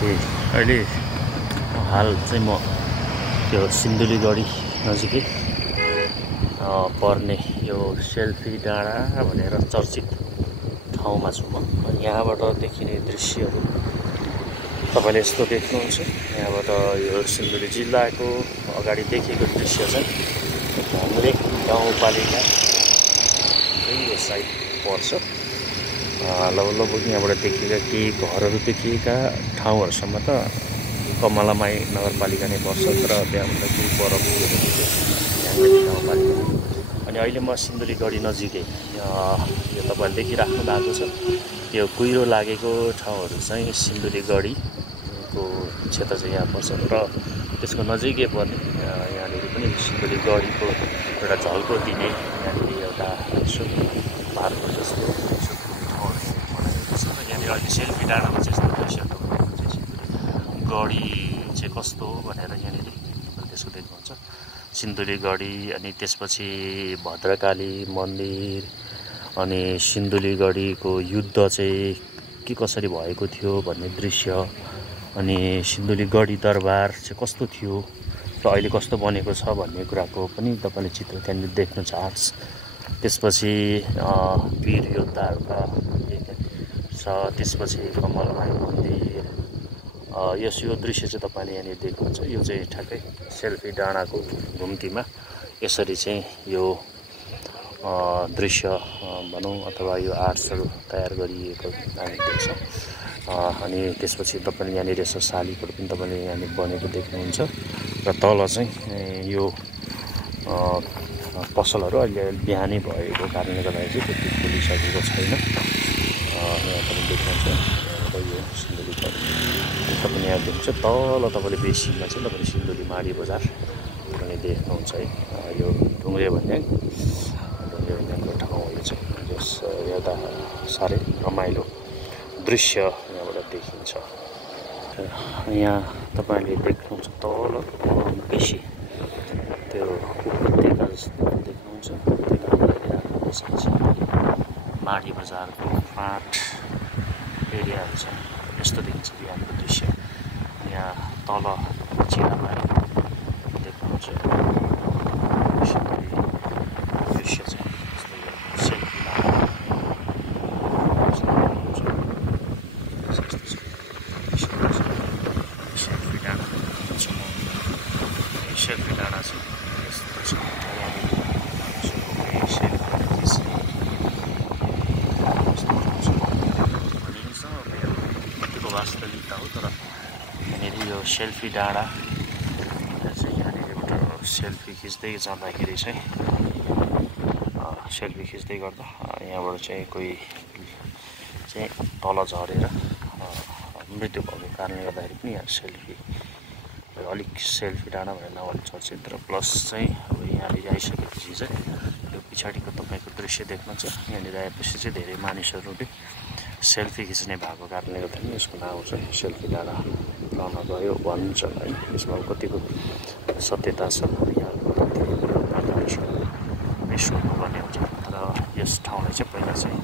अहिले हाल चाहिँ म त्यो सिन्धुलीगढी नजिकै पर्ने यो सेल्फी डाँडा भनेर चर्चित ठाउँमा छु म। यहाँबाट देखिने दृश्यहरू तपाईँले यस्तो देख्नुहुन्छ। यहाँबाट यो सिन्धुली जिल्लाको अगाडि देखेको दृश्य चाहिँ हामीले गाउँपालिका यो साइड पर्छ। लगभग यहाँबाट देखिएका केही घरहरू देखिएका ठाउँहरूसम्म त कमलामाई नगरपालिका नै पर्छ, तर त्यहाँभन्दा केही पर गाउँपालिका। अनि अहिले म सिन्धुलीगढी नजिकै यो तपाईँले देखिराख्नु भएको छ यो कुहिरो लागेको ठाउँहरू चाहिँ सिन्धुलीगढीको क्षेत्र चाहिँ यहाँ पर्छ र त्यसको नजिकै पर्ने यहाँनिर पनि सिन्धुलीगढीको एउटा झल्को दिने यहाँनिर एउटा पार्क जस्तो यहाँनिर अहिले सेल्फी डाँडामा चाहिँ यस्तो दृश्यहरू गढी चाहिँ कस्तो हो भनेर यहाँनिर त्यसको देख्नुहुन्छ। सिन्धुलीगढी अनि त्यसपछि भद्रकाली मन्दिर अनि सिन्धुलीगढीको युद्ध चाहिँ के कसरी भएको थियो भन्ने दृश्य अनि सिन्धुलीगढी दरबार चाहिँ कस्तो थियो र अहिले कस्तो बनेको छ भन्ने कुराको पनि तपाईँले चित्र त्यहाँनिर देख्न चाहन्छ। त्यसपछि वीर योद्धाहरूका छ, त्यसपछि कमलमाई मन्दिर। यो दृश्य चाहिँ तपाईँले यहाँनिर देख्नुहुन्छ। यो चाहिँ ठ्याक्कै सेल्फी डाँडाको घुम्तीमा यसरी चाहिँ यो दृश्य भनौँ अथवा यो आर्ट्सहरू तयार गरिएको हामी देख्छौँ। अनि त्यसपछि तपाईँले यहाँनिर यसो शालिगहरू पनि तपाईँले यहाँनिर बनेको देख्नुहुन्छ र तल चाहिँ यो पसलहरू अहिले बिहानै भएको कारणले गर्दाखेरि चाहिँ त्यति खोलिसकेको छैन। यहाँ पनि देख्नुहुन्छ यो सिन्धुलीगढी तपाईँले यहाँ देख्नुहुन्छ। तल तपाईँले बेसीमा चाहिँ तपाईँले सिन्धुली माडी बजार पनि देख्नुहुन्छ है। यो ढुङ्ग्रे भन्ने ढुङ्ग्रे ठाउँ यो चाहिँ हेर्दा साह्रै रमाइलो दृश्य यहाँबाट देखिन्छ। यहाँ तपाईँले देख्नुहुन्छ तल बेसी त्यो उपत्यका जस्तो देख्नुहुन्छ। माडी बजारको फाँट एरियाहरू छ, यस्तो देखिन्छ बिहानको दृश्य। यहाँ तल चिरामा देख्नुहुन्छ दृश्य चाहिँ सेल्फी डाँडा छ। वास्तविकता हो, तर यहाँनिर यो सेल्फी डाँडा चाहिँ यहाँनिरबाट सेल्फी खिच्दै जाँदाखेरि चाहिँ सेल्फी खिच्दै गर्दा यहाँबाट चाहिँ कोही चाहिँ तल झरेर मृत्यु भएको कारणले गर्दाखेरि पनि यहाँ सेल्फी अलिक सेल्फी डाँडा भनेर नामले चर्चित र प्लस चाहिँ अब यहाँनिर आइसकेपछि चाहिँ यो पछाडिको तपाईँको दृश्य देख्नुहुन्छ। यहाँनिर आएपछि चाहिँ धेरै मानिसहरूले सेल्फी खिच्ने भएको कारणले गर्दा पनि यसको नाम चाहिँ सेल्फी डाँडा रहन गयो भन्छ है। यसमा कतिको सत्यता छ यहाँ विश्वको भन्ने हुन्छ, तर यस ठाउँलाई चाहिँ पहिला चाहिँ